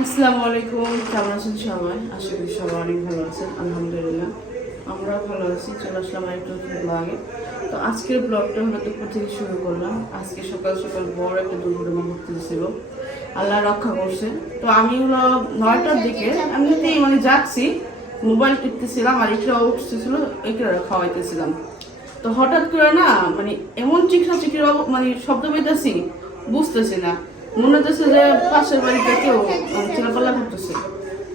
আসসালামু আলাইকুম, কেমন আছেন সবাই? আশা করি সবাই অনেক ভালো আছেন, আলহামদুলিল্লাহ। আমরাও ভালো আছি, চলে আসলাম একটু ব্লগে তো আজকের ব্লগটা হলো দুপুর থেকে শুরু করলাম। আজকে সকাল সকাল বড় একটা দুর্ঘটনা ঘটতেছিল। আল্লাহ রক্ষা করছে। তো আমি হলো নয়টার দিকে আমি মানে যাচ্ছি মোবাইল টিপতেছিলাম আর ইকরা উঠতেছিল, ইকরা খাওয়াইতেছিলাম। তো হঠাৎ করে না মানে এমন চিকরা চিকরি মানে শব্দ পেতেছি বুঝতেছি না। মনে হচ্ছে যে পাশের বাড়িতে কেউ মানে চিলাপাল্লা করতেছে।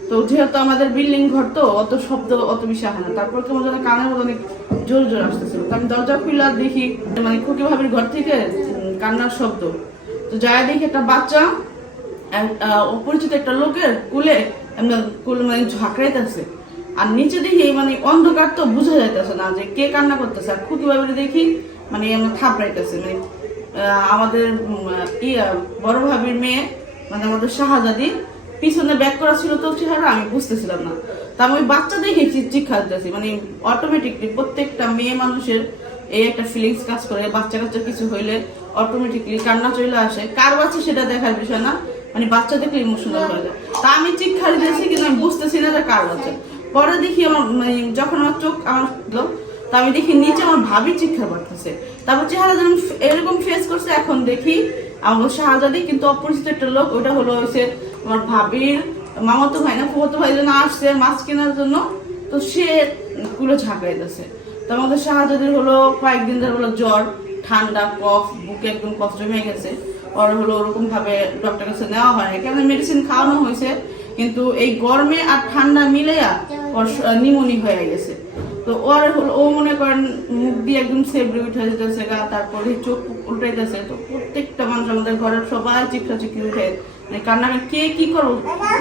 তো যেহেতু আমাদের বিল্ডিং ঘর তো, অত শব্দ, অত বেশি আসে না। তারপর কেমন যেন কানের মতো অনেক জোর জোর আসতেছিল তো আমি দরজা খুললে, দেখি মানে খুকি ভাবির ঘর থেকে কান্নার শব্দ। তো যাই দেখি একটা বাচ্চা অপরিচিত একটা লোকের কুলে কুল মানে ঝাঁকড়াইতেছে। আর নিচে দেখি মানে অন্ধকার তো বোঝা যাইতেছে না যে কে কান্না করতেছে। আর খুকি ভাবির দেখি মানে এমন থাপড়াইতেছে মানে আমাদের বড় ভাবির মেয়ে মানে আমাদের শাহজাদি, পিছনে ব্যাক করা ছিল তো চেহারা, আমি বুঝতেছিলাম না। তা আমি বাচ্চা দেখে চিৎকার দিতেছি মানে অটোমেটিকলি প্রত্যেকটা মেয়ে মানুষের এই একটা ফিলিংস কাজ করে বাচ্চা কাচ্চা কিছু হইলে অটোমেটিকলি কান্না চলে আসে। কার বাচ্চা সেটা দেখার বিষয় না মানে বাচ্চা দেখলে ইমোশনাল হয়ে যায়। তা আমি চিৎকার দিয়েছি, কিন্তু আমি বুঝতেছি না যে কার বাচ্চা পরে দেখি আমার মানে যখন আমার চোখ, আমার তা আমি দেখি নিচে আমার ভাবি চিৎকার করতেছে। তারপর চেহারা যেন এরকম ফেস করছে, এখন দেখি আমার শাহজাদি, কিন্তু অপরিচিত একটা লোক ওটা হলো হচ্ছে আমার ভাবির মামাতো ভাই না, ফুফাতো ভাই যেন আসছে মাছ কেনার জন্য, তো সে কুলো ঝাঁকাইতেছে। তো আমাদের শাহজাদির হলো কয়েকদিন ধরে হলো জ্বর, ঠান্ডা, কফ, বুকে একদম কফ জমে গেছে। ওর হলো ওরকম ভাবে ডক্টর কাছে নেওয়া হয় কেন মেডিসিন খাওয়ানো হয়েছে, কিন্তু এই গরমে আর ঠান্ডা মিলেয়া ওর নিমোনি হয়ে গেছে। তো ওর ও মনে করেন মুখ দিয়ে একদম সেবড়ে উঠে যেতেছে, গা তারপরে চোখ উল্টাইতেছে। তো প্রত্যেকটা মানুষ আমাদের ঘরের সবাই চিৎকার চিৎকি উঠে মানে কান্নাকে কে কি করব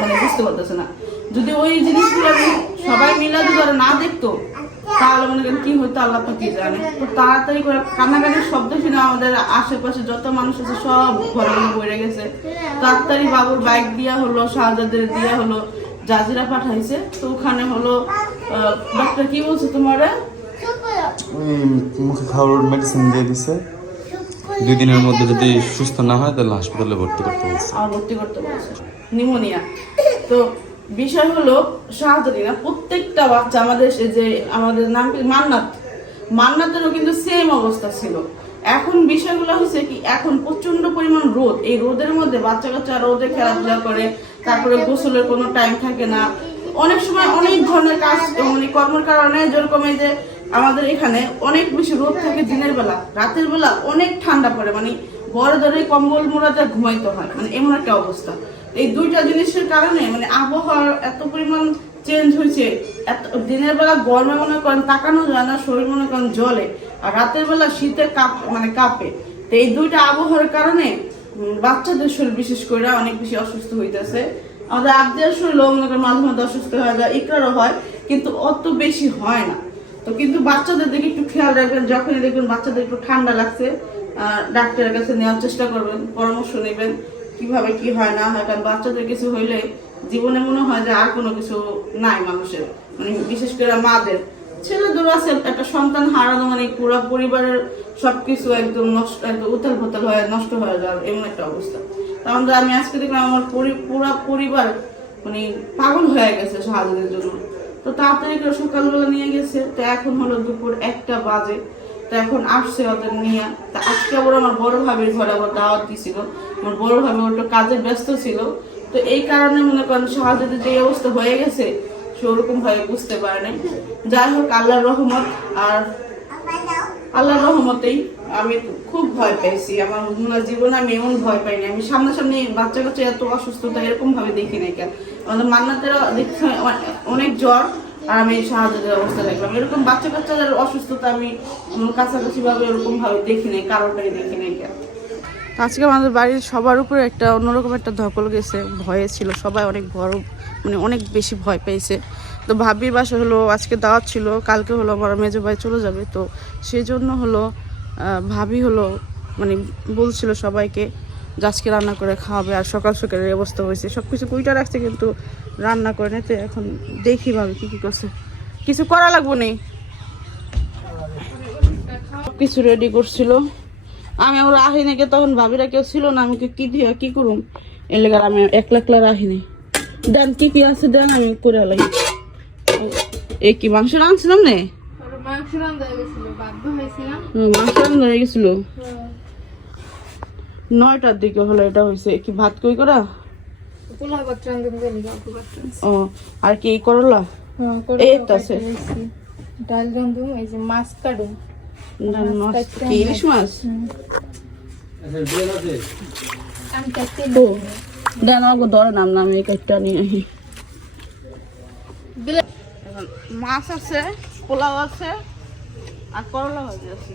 মানে বুঝতে পারতেছে না। যদি ওই জিনিসগুলো সবাই মিলা যদি না দেখতো, তাহলে মনে করেন কি হইতো, আল্লাহ তো কি জানে। তো তাড়াতাড়ি করে কান্নাকাটির শব্দ শুনে আমাদের আশেপাশে যত মানুষ আছে, সব ঘরে ঘরে বইরে গেছে। তাড়াতাড়ি বাবুর বাইক দিয়া হলো, শাহজাদের দিয়া হলো জাজিরা পাঠাইছে। তো ওখানে হলো ডাক্তার কি বলছে তোমারে? মুখে খাওয়ার মেডিসিন দিয়ে দিছে। দুই দিনের মধ্যে যদি সুস্থ না হয় তাহলে হাসপাতালে ভর্তি করতে বলছে। আর ভর্তি করতে বলছে। নিউমোনিয়া তো বিষয় হলো শাহজাদি না প্রত্যেকটা বাচ্চা আমাদের যে আমাদের নাম কি? মান্নাত। মান্নাতেরও কিন্তু সেম অবস্থা ছিল। এখন বিষয়গুলো হচ্ছে কি, এখন প্রচণ্ড পরিমাণ রোদ। এই রোদের মধ্যে বাচ্চা কাচ্চা রোদে খেলাধুলা করে, তারপরে গোসলের কোনো টাইম থাকে না। অনেক সময় অনেক ধরনের কাজ মানে কর্মের কারণে যেরকম এই যে আমাদের এখানে অনেক বেশি রোদ থাকে দিনের বেলা। রাতের বেলা অনেক ঠান্ডা পড়ে মানে বড় ধরে কম্বল মোড়াতে ঘুমাইতে হয় মানে এমন একটা অবস্থা। এই দুইটা জিনিসের কারণে মানে আবহাওয়ার এত পরিমাণ চেঞ্জ হয়েছে। এত দিনের বেলা গরমে মনে করেন, তাকানো যায় না, শরীর মনে করেন জলে আর রাতের বেলা শীতে কাপ মানে কাঁপে। তো এই দুইটা আবহাওয়ার কারণে বাচ্চাদের শরীর বিশেষ করে অনেক বেশি অসুস্থ হইতেছে। আমাদের আবদের শরীরও মনে করেন মাঝে মাঝে অসুস্থ হয়ে যায়, ইকরারও হয়, কিন্তু অত বেশি হয় না। তো কিন্তু বাচ্চাদের দিকে একটু খেয়াল রাখবেন, যখনই দেখবেন বাচ্চাদের একটু ঠান্ডা লাগছে ডাক্তারের কাছে নেওয়ার চেষ্টা করবেন, পরামর্শ নেবেন। কীভাবে কি হয় না হয়, কারণ বাচ্চাদের কিছু হইলে জীবনে মনে হয় যে আর কোনো কিছু নাই মানুষের। মানে বিশেষ করে মাদের। ছেলে দূর আছে, একটা সন্তান হারানো মানে পুরো পরিবারের সবকিছু একদম নষ্ট, একদম উথাল পুতাল হয়ে, নষ্ট হয়ে যাওয়ার এমন একটা অবস্থা। তাহলে আমি আজকে দেখলাম আমার পুরো পরিবার মানে পাগল হয়ে গেছে শাহাদের জন্য। তো তাড়াতাড়ি করে সকালবেলা নিয়ে গেছে। তো এখন হলো দুপুর একটা বাজে। তো এখন আসছে ওদের নিয়ে। তা আজকে আবার আমার বড় ভাবির ঘরে আবার দাওয়াত দিছিল। আমার বড় ভাবি ওটা কাজে ব্যস্ত ছিল। তো এই কারণে মনে করেন শাহাদের যে অবস্থা হয়ে গেছে। সে ওরকম ভাবে বুঝতে পারে নাই। যাই হোক, আল্লাহর রহমত আর আল্লাহর রহমতেই আমি খুব ভয় পেয়েছি। আমার জীবনে আমি এমন ভয় পাইনি আমি সামনাসামনি বাচ্চা কাচ্চা এত অসুস্থতা এরকম ভাবে দেখি নাই কেন? আমাদের মান্নাতের দেখছি অনেক জ্বর। আর আমি সাহায্যের অবস্থা দেখলাম। এরকম বাচ্চা কাচ্চাদের অসুস্থতা আমি কাছাকাছি ভাবে এরকম ভাবে দেখি নাই কারোটাই দেখি নাই আজকে আমাদের বাড়ির সবার উপরে একটা অন্যরকম একটা ধকল গেছে, ভয়ে ছিল, সবাই অনেক বড় মানে অনেক বেশি ভয় পেয়েছে। তো ভাবির বাসা হলো, আজকে দাওয়াত ছিল, কালকে হলো আমার মেজো ভাই চলে যাবে, তো সেই জন্য হলো ভাবি হলো মানে বলছিল সবাইকে যে আজকে রান্না করে খাওয়াবে, আর সকাল সকালের অবস্থা হয়েছে সব কিছু কুইটা রাখছে, কিন্তু রান্না করে নিতে এখন দেখি ভাবি কি কি করছে। কিছু করা লাগবো নেই কিছু রেডি করছিল। আমি আমার আহি নাকি তখন ভাবিরা কেউ ছিল না আমাকে কি দিয়ে কি করুম? লেগে আমি একলা একলা রাহি নাই দেন কি কি আছে দেন আমি করে লাগি এ কি মাংস রাঁধছিলাম নে? মাংস রান্না হয়ে গেছিল নয়টার দিকে হলো এটা হয়েছে। কি ভাত কই করা? ও আর কি করলা? এই তো আছে। ডাল রান্ধুম এই যে মাছ কাটুম মাছ ইলিশ ও দেন আমাকে ধরে নাম নাম এই কাঠটা নিয়ে মাছ আছে পোলাও আছে আর করলা ভাজি আছে।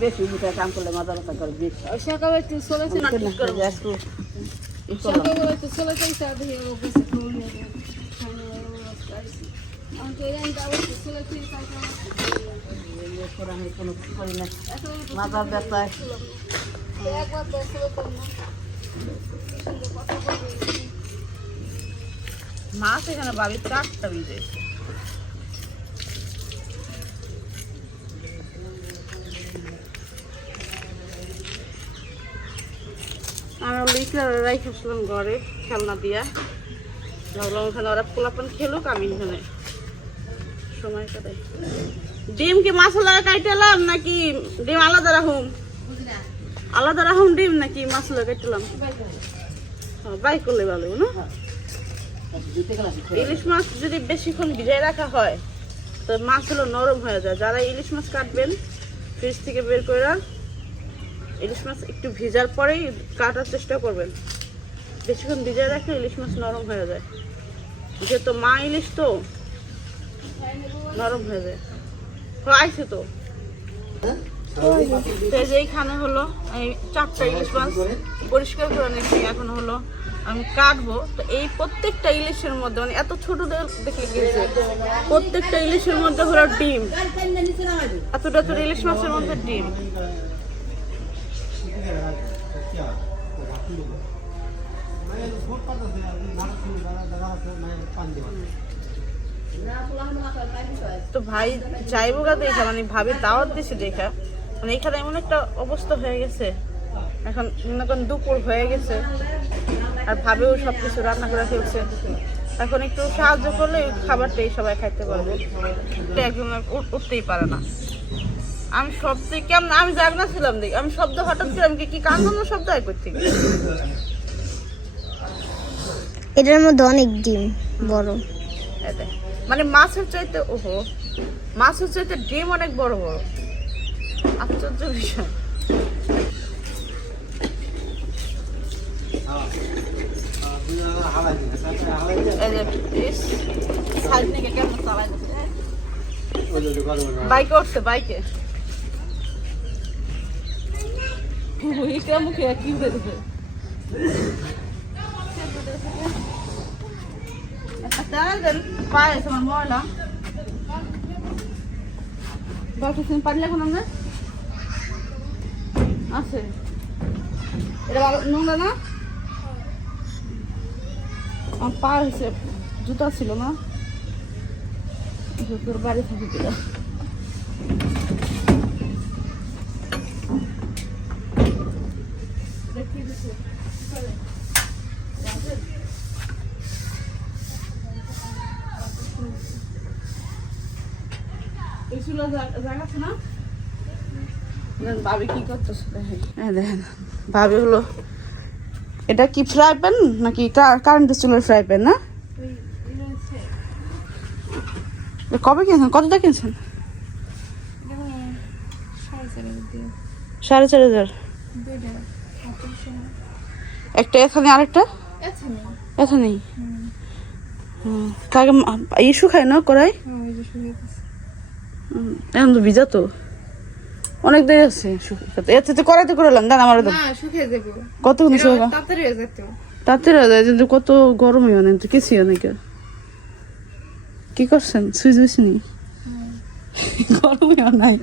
বেশি মিঠা কাম করলে মজা কথা করে বেশি সকালে তুই চলেছে না একটু। সকালে তুই চলে যাইছে আর দিয়ে ও বেশি খাওয়া নিয়ে যাবে আমি তো এই দাও তুই চলে তুই ইয়ে করে ঘরে খেলনা দিয়া। ভাবলাম ওখানে ওরা পোলাপান খেলুক আমি এখানে সময় কাটাই। ডিম কি মশলা কাইটেলাম নাকি ডিম আলাদা রাখুম? আলাদা রাখুম ডিম নাকি মশলা কাইটেলাম বাই করলে? ভালো না? ইলিশ মাছ যদি বেশিক্ষণ ভিজায় রাখা হয় তো মাছগুলো নরম হয়ে যায়। যারা ইলিশ মাছ কাটবেন ফ্রিজ থেকে বের করে ইলিশ মাছ একটু ভিজার পরেই কাটার চেষ্টা করবেন। বেশিক্ষণ ভিজায় রাখলে ইলিশ মাছ নরম হয়ে যায়। যেহেতু মা ইলিশ তো নরম হয়ে যায়। আইছে তো। এইখানে হলো, এই চারটা ইলিশ মাছ। পরিষ্কার করে নিচ্ছি এখন হলো আমি কাটবো। তো এই প্রত্যেকটা ইলিশের মধ্যে মানে এত ছোট দেখে গেছে, প্রত্যেকটা ইলিশের মধ্যে হলো ডিম। এতটা ছোট ইলিশ মাছের মধ্যে ডিম। তো ভাই যাইবো গা দেখা মানে ভাবি দাওয়াত দিছে দেখা। মানে এখানে এমন একটা অবস্থা হয়ে গেছে। এখন মনে করেন দুপুর হয়ে গেছে। আর ভাবেও সব কিছু রান্না করে ফেলছে। এখন একটু সাহায্য করলে খাবারটাই সবাই খাইতে পারবে। একজন উঠ- উঠতেই পারে না। আমি শব্দ কেমন আমি জাগনা ছিলাম দেখি। আমি শব্দ হঠাৎ আমি কি কান্দানোর শব্দ হয় করতে এটার মধ্যে অনেক ডিম বড়। মানে মাছের চাইতে, ওহো, মাছের চাইতে ডিম অনেক বড় বড়। আশ্চর্য বিষয়। বাইকে উঠছে, বাইকে। মুখে কি হয়েছে পায়ে তোমার ময়লা। বাকি পারলে এখন আমরা আছে। এটা ভালো, নোংরা না? আমার পা হয়েছে, জুতা ছিল না। বাড়ি থাকি দিলাম এই চুলা জা- জায়গা আছে না দেখেন ভাবি হলো, এটা কি ফ্রাই প্যান নাকি কারেন্টের চুলের ফ্রাই প্যান না? কবে কিনছেন? কতটা কিনছেন? সাড়ে চার হাজার। একটা এখানে আরেকটা? এখানেই তাকে ইস্যু খায় না করাই এখন তো ভিজা তো। অনেক দেরি আছে শুকাতে এর থেকে করাইতে করলাম দেন আমার শুকিয়ে দেবো কতক্ষণ শুকা তাড়াতাড়ি হয়ে যেত তাড়াতাড়ি হয়ে যায় কিন্তু কত গরম হয়ে অনেক কিছুই অনেক কি করছেন? সুইচ বুঝিনি গরম হয়ে নাই।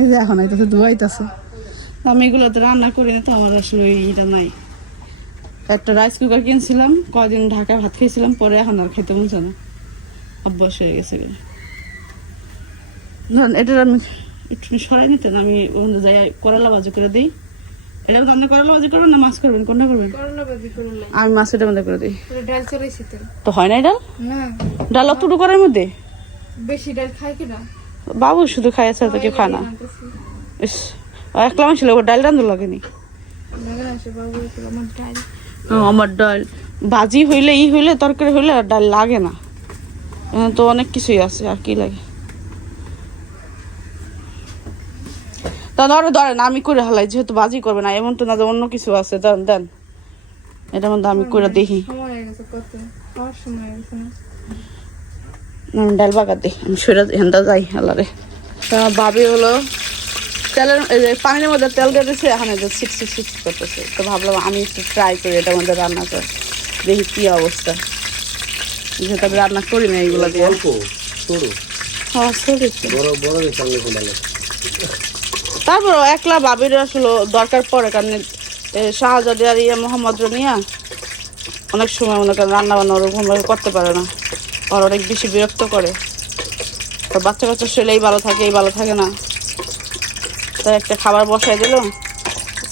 এই যে এখন আইতাছে ধোয়াইতাছে আমি এগুলোতে রান্না করি না তো আমার আসলে এটা নাই। একটা রাইস কুকার কিনছিলাম কয়দিন ঢাকায় ভাত খেয়েছিলাম পরে এখন আর খেতে মনছে না। অভ্যাস হয়ে গেছে। না এটা আমি একটু সরাই নিতেন আমি ওখানে যাই করলা বাজি করে দিই। এটা কিন্তু আপনি করলা বাজি করবেন না মাছ করবেন? কোনটা করবেন? আমি মাছ এটা মধ্যে করে দিই। ডাল চড়াইছি তো তো হয় না ডাল? না। ডাল অতটুকু করার মধ্যে? বেশি ডাল খাই কিনা বাবু শুধু খায় ছাড়া তো কেউ খায় না। ইস একলা মানুষ ছিল ডাল রান্ধু লাগেনি। আমার ডাল। ভাজি হইলে ই হইলে তরকারি হইলে আর ডাল লাগে না। তো অনেক কিছুই আছে আর কি লাগে? তা ধরে ধরেন আমি করে হালাই যেহেতু বাজি করবে না এমন তো না যে অন্য কিছু আছে দেন দেন এটার মধ্যে আমি করে দেখি। সময় কত খাওয়ার সময় না? আমি ডাল বাগা দিই আমি সরে হেন্দা যাই হালারে। তা ভাবি হলো তেলের পানির মধ্যে তেল দিয়ে দিচ্ছে এখানে যে সিট সিট সিট করতেছে। তো ভাবলাম আমি একটু ট্রাই করি এটার মধ্যে রান্না করে দেখি কি অবস্থা। যেহেতু আমি রান্না করি না এইগুলো দিয়ে। হ্যাঁ সরি। তারপর একলা ভাবির আসলে দরকার পড়ে কারণ শাহজাদি আর ইয়ে মোহাম্মদ রনিয়া অনেক সময় মনে করেন রান্না বান্না ওরকমভাবে করতে পারে না। আর অনেক বেশি বিরক্ত করে। তো বাচ্চা কাচ্চা শরীরেই ভালো থাকে এই ভালো থাকে না। তাই একটা খাবার বসাই দিল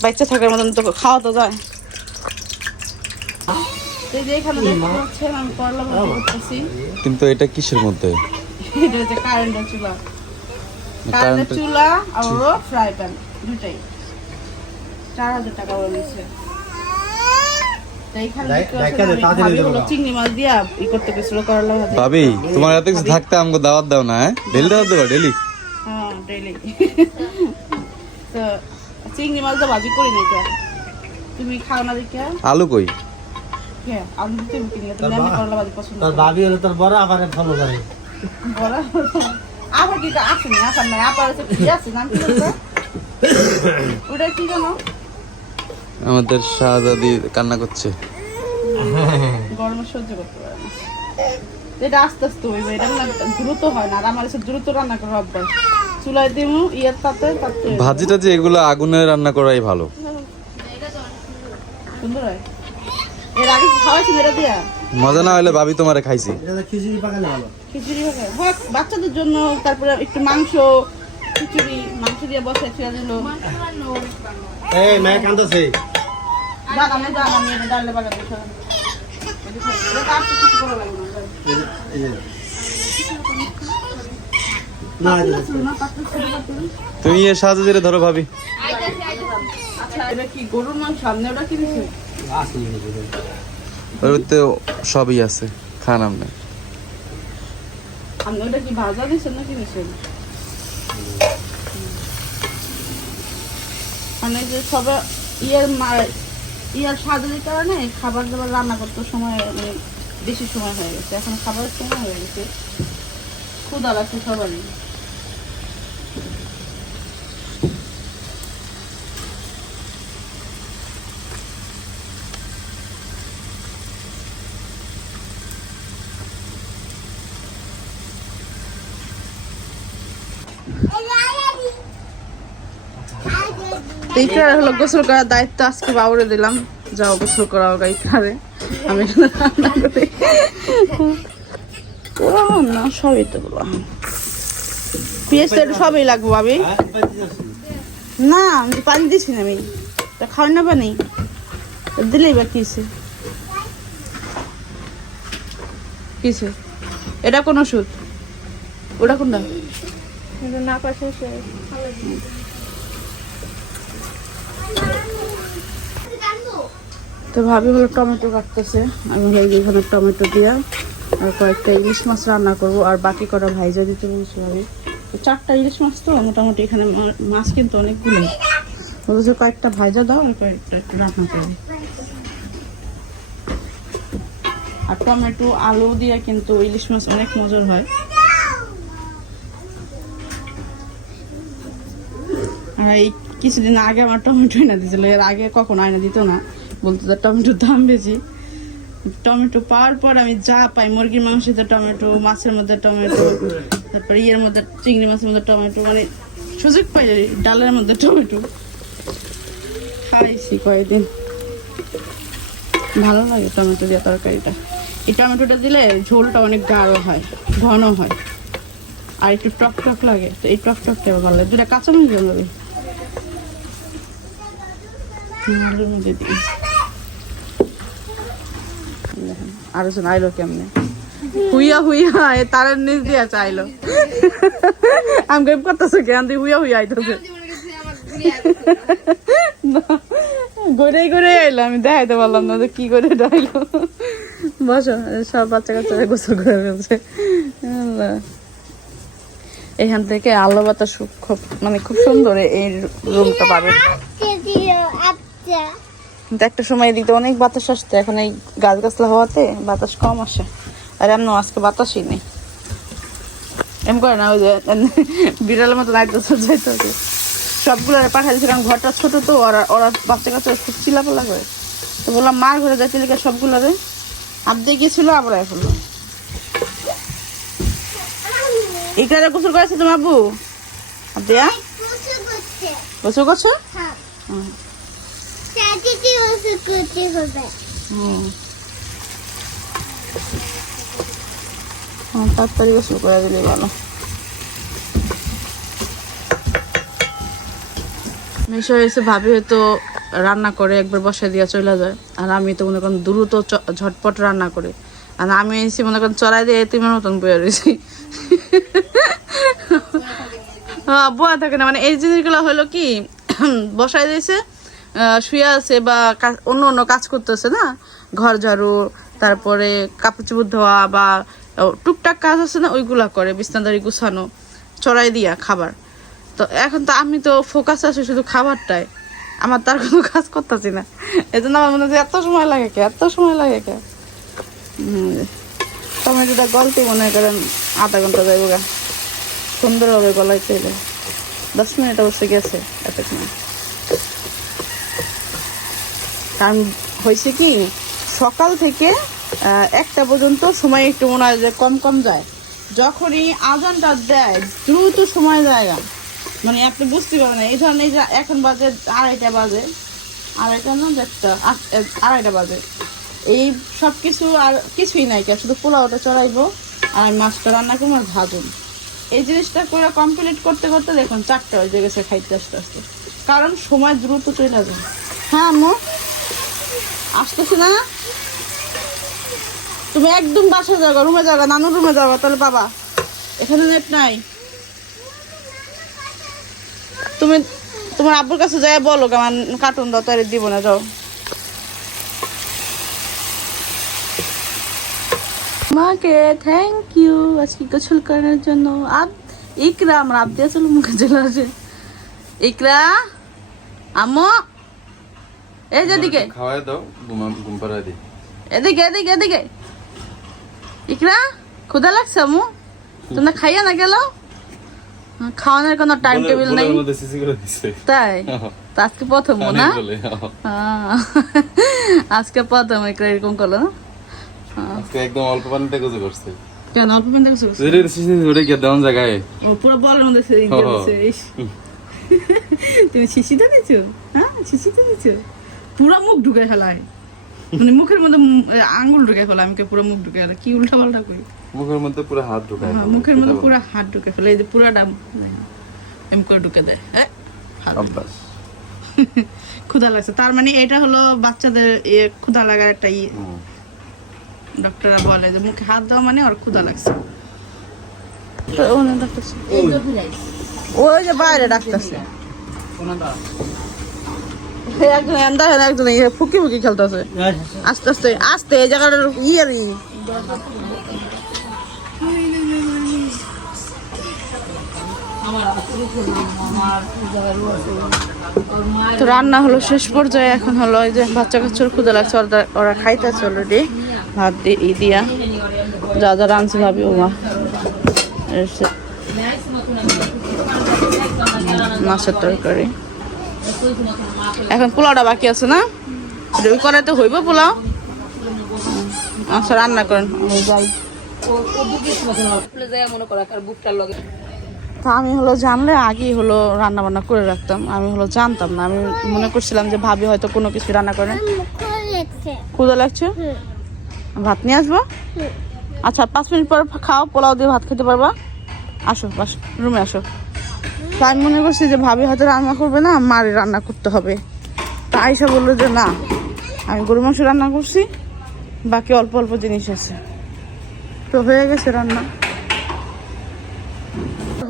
বাচ্চা থাকার মতন তো খাওয়া তো যায়। কিন্তু এটা কিসের মধ্যে? এটা হচ্ছে কারেন্টের চুলা। কারেন্টের চুলা আর ফ্রাই প্যান দুটাই। চার হাজার টাকা ভাবি তোমার এত কিছু থাকতে আমাকে দাওয়াত দাও না হ্যাঁ? ডেলি দাওয়াত দেবা ডেলি হ্যাঁ ডেইলি তো চিংড়ি মাছ তো ভাজি করি না কে তুমি খাও না দেখে। আলু কই? তোর ভাবি হলে তোর বড় আবার ফলো করে বড় আবার কি আছে আসার নাই। আবার হচ্ছে কি আছে নাম ওটা কি জানো আমাদের শাহজাদি কান্না করছে। গরমে সহ্য করতে পারে না। এটা আস্তে আস্তে হইবে। এটা দ্রুত হয় না। আর আমার এসে দ্রুত রান্না করার অভ্যাস। চুলায় দিমু ইয়ের তাতে ভাজিটা যে এগুলো আগুনে রান্না করাই ভালো। সুন্দর হয়। এর আগে এটা দিয়া? মজা না হলে ভাবি তোমারে খাইছি খিচুড়ি পাকালে ভালো খিচুড়ি হবে হোক বাচ্চাদের জন্য তারপরে একটু মাংস খিচুড়ি মাংস দিয়ে বসে দিল এই কান্দছে ডালে। এই এই। ছিল না, পাতলা ছিল, পাতলা। তুমি এ ধরো ভাবি আচ্ছা এটা কি গরুর মাংস আপনি ওটা এই যে। ওর ভিতরে সবই আছে খান আপনি আপনি ওটা কি ভাজা দিয়েছেন না কিনেছেন মানে যে সব ইয়ের মা- ইয়ার স্বাদের কারণে খাবার দাবার রান্না করতে সময় মানে বেশি সময় হয়ে গেছে। এখন খাবারের সময় হয়ে গেছে। ক্ষুদা লাগছে সবারই। এইটার হলো গোসল করার দায়িত্ব আজকে বাবুরে দিলাম। যাও গোসল করা হোক এইখানে আমি এখানে না সবই তো পুরান পেঁয়াজ তো সবই লাগবে যাচ্ছি। না, আমি পানি দিছি না আমি। তা খাওয়াই না পানি? দিলেই বা কিসে কিসে এটা কোন ওষুধ? ওটা কোনটা? না পাশে তো ভাবি হলো টমেটো কাটতেছে। আমি হলো এখানে টমেটো দিয়া আর কয়েকটা ইলিশ মাছ রান্না করব। আর বাকি কটা ভাইজা দিতে বলছি ভাবি। তো চারটা ইলিশ মাছ তো, মোটামুটি এখানে মাছ কিন্তু অনেকগুলো। বলছে কয়েকটা ভাইজা দাও আর কয়েকটা একটু রান্না করে। আর টমেটো, আলু দিয়ে কিন্তু ইলিশ মাছ অনেক মজার হয়। আর এই কিছুদিন আগে আমার টমেটো এনে দিয়েছিল। এর আগে কখনো আয়না দিত না। বলতো যে টমেটোর দাম বেশি। টমেটো পাওয়ার পর আমি যা পাই, মুরগির মাংসের টমেটো, মাছের মধ্যে টমেটো, তারপরে ইয়ের মধ্যে, চিংড়ি মাছের মধ্যে টমেটো মানে সুযোগ পাই ডালের মধ্যে টমেটো। খাইছি কয়েকদিন। ভালো লাগে টমেটো দিয়ে তরকারিটা। এই টমেটোটা দিলে ঝোলটা অনেক গাঢ় হয়, ঘন হয়। আর একটু টক টক লাগে। তো এই টক টকটা ভালো লাগে। দুটা কাঁচামরিচ হবে আরও জন আইলো কেমনে? হুইয়া হুইয়া, এ তারের নিচ দিয়া চাইলো আমি গেম করতেছে জ্ঞান দিয়ে হুইয়া হুইয়া আইতেছে। ঘুরে ঘুরে এলো আমি দেখাইতে পারলাম না যে কি করে ডাইলো বসো, সব বাচ্চা কাচ্চারা গোসল করে ফেলছে। এখান থেকে আলো বাতাস খুব- মানে খুব সুন্দর এই রুমটা পাবে। কিন্তু একটা সময় এদিকে অনেক বাতাস আসতো। এখন এই গাছ গাছলা হওয়াতে বাতাস কম আসে। আর এমন আজকে বাতাসই নেই। এম করে না ওই যে বিড়ালের মতো লাইট যাইতে হবে সবগুলো পাঠাই দিচ্ছে কারণ ঘরটা ছোট তো ওরা ওরা বাচ্চা কাচ্চা খুব চিলাপালা করে। তো বললাম মার ঘরে যাইতে লিখে সবগুলো রে। আবদে গিয়েছিল আবার এখন এইটারে গোসল করেছে তোমার আব্বু? আবদিয়া? করছে। গোসল করছ? হ্যাঁ। চাচিকে ওষুধ করতে হবে হুম। তাড়াতাড়ি গোসল করে দিলে ভালো। মেশো এসে ভাবি হয়তো রান্না করে একবার বসে দিয়ে চলে যায়। আর আমি তো মনে করেন দ্রুত ঝটপট রান্না করি। আর আমি এসে মনে করেন চড়াই দিয়ে এতিমের মতন বয়ে রয়েছি হ্যাঁ বয়া থাকে না। মানে এই জিনিসগুলো হলো কি বসাই দিয়েছে শুয়ে আছে বা অন্য অন্য কাজ করতেছে না? ঘর ঝাড়ু তারপরে কাপড় চোপড় ধোয়া বা টুকটাক কাজ আছে না ওইগুলা করে বিছনাদারি গুছানো চড়াই দিয়া খাবার। তো এখন তো আমি তো ফোকাস আছে শুধু খাবারটায়। আমার তার কোনো কাজ করতেছি না। এই জন্য আমার মনে হচ্ছে এত সময় লাগে কে? এত সময় লাগে কে? হম, টমেটোটা গলতে মনে করেন আধা ঘণ্টা যাইব গা। সুন্দরভাবে গলাইতে এলে দশ মিনিট অবশ্যই গেছে এতক্ষণ। কারণ হয়েছে কি, সকাল থেকে একটা পর্যন্ত সময় একটু মনে হয় যে কম কম যায়। যখনই আজানটা দেয়, দ্রুত সময় যায় না। মানে আপনি বুঝতে পারবেন এই ধরনের যে এখন বাজে আড়াইটা বাজে, আড়াইটা না একটা আড়াইটা বাজে। এই সব কিছু আর কিছুই নাই শুধু পোলাওটা চড়াইবো আর আমি মাছটা রান্না করব আর ভাজুন। এই জিনিসটা করে কমপ্লিট করতে করতে দেখুন, চারটা হয়ে গেছে খাইতে আস্তে আস্তে। কারণ সময় দ্রুত চলে যায়। হ্যাঁ আম্মু। আসতেছি না। তুমি একদম বাসা যাও রুমে যাও নানুর রুমে যাও তাহলে বাবা এখানে নেট নাই। তুমি তোমার আব্বুর কাছে যাই বলো আমার কার্টুন দাও, তাহলে দিব না, যাও। মাকে থ্যাংক ইউ আজকে গোসল করার জন্য। আব ইকরা আমার আব্দি আসলে মুখে চলে আসে। ইকরা, আম্মু। এই যেদিকে দাও ঘুমা ঘুম দিই। এদিকে এদিকে এদিকে। ইকরা লাগছে তোমরা খাইয়া না গেল? খাওয়ানোর কোনো টাইম টেবিল নেই। তাই? আজকে প্রথম না? আহ, আজকে প্রথম ইকরা এরকম করল না? আজকে একদম অল্প পানিতে গোসল করছে। কেন অল্প সিসি গিয়ে জায়গায়। ও পুরো বলের মধ্যে ইস। তুমি শিশিটা দিছো? হ্যাঁ শিশিটা দিছো? পুরো মুখ ঢুকে ফেলায়। মানে মুখের মধ্যে আঙ্গুল ঢুকে ফেলা আমাকে পুরো মুখ ঢুকে ফেলা কি উল্টা পাল্টা করি মুখের মধ্যে পুরো হাত ঢুকায় হ্যাঁ, মুখের মধ্যে পুরো হাত ঢুকে ফেলে এই যে পুরাটা এম করে ঢুকে দেয়। হ্যাঁ। ক্ষুধা লাগছে। তার মানে এটা হলো বাচ্চাদের এ ক্ষুধা লাগার একটা ইয়ে। হুম। ডক্টররা বলে যে মুখে হাত দেওয়া মানে ওর ক্ষুধা লাগছে। ওই যে বাইরে ডাকতেছে। একজন ফুকি ফুকি আস্তে আস্তে আস্তে, এই জায়গাটা ইয়ে তো রান্না হলো শেষ পর্যায়ে, এখন হলো ওই যে বাচ্চা কাচ্চার ক্ষুদে লাগছে, ওরা খাইতেছে অলরেডি ভাত দিয়ে ই দিয়া। যা যা রাঁধছে ভাবি ও মা এসে মাছের তরকারি। এখন পোলাওটা বাকি আছে না? ওই করাইতে হইব পোলাও। আচ্ছা রান্না করেন। যাই তা আমি হলো জানলে আগেই হলো রান্না বান্না করে রাখতাম। আমি হলো জানতাম না। আমি মনে করছিলাম যে ভাবি হয়তো কোনো কিছু রান্না করে ক্ষুদা লাগছে? ভাত নিয়ে আসব? আচ্ছা পাঁচ মিনিট পর খাও, পোলাও দিয়ে ভাত খেতে পারবা? আসো, বাস, রুমে আসো। তা আমি মনে করছি যে ভাবি হয়তো রান্না করবে না, মারে রান্না করতে হবে। তা আইসা বলল যে, না, আমি গরু মাংস রান্না করছি, বাকি অল্প অল্প জিনিস আছে। তো হয়ে গেছে রান্না।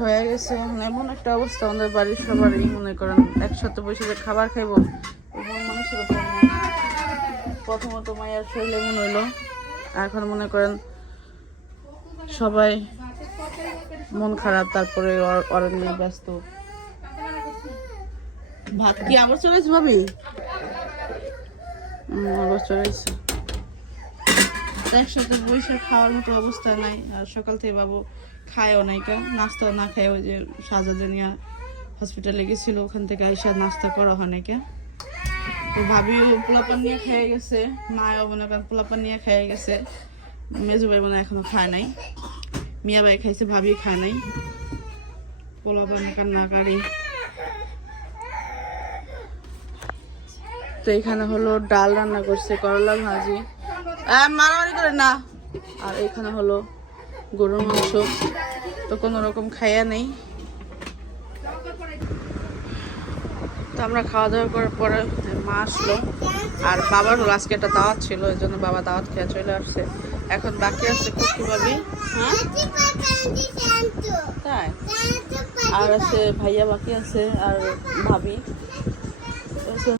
হয়ে গেছে এমন একটা অবস্থা আমাদের বাড়ির সবারই, মনে করেন, একসাথে বসে যে খাবার খাইবো, এমন প্রথমত মায়ের শরীরে মনে হইল এখন মনে করেন সবাই মন খারাপ, তারপরে ওরা নিয়ে ব্যস্ত। ভাত কি আবার চলেছে ভাবি? আবার চলেছে একসাথে বসে খাওয়ার মতো অবস্থা নাই, আর সকাল থেকে বাবু খায়ও নাই নাস্তা না খায় ওই যে সাজাদিনিয়া হসপিটালে গেছিল, ওখান থেকে আইসা নাস্তা করা হয় নাই কা তো ভাবিও পোলাপান নিয়ে খেয়ে গেছে, মায়ও মনে করেন পোলাপান নিয়ে খেয়ে গেছে। মেজু ভাই মনে এখনও খায় নাই। মিয়া ভাই খাইছে, ভাবি খায় নাই। পোলাপান কান্নাকারি তো এখানে হলো ডাল রান্না করছে, করলা ভাজি। মারামারি করে না। আর এখানে হলো গরুর মাংস। তো কোনো রকম খাইয়া নেই। তো আমরা খাওয়া দাওয়া করার পরে মা আসলো। আর বাবার হলো, আজকে একটা দাওয়াত ছিল ওই জন্য বাবা দাওয়াত খেয়ে চলে আসছে। এখন বাকি আছে কুকি ভাবি। হ্যাঁ? তাই। আর আছে ভাইয়া বাকি আছে আর ভাবি।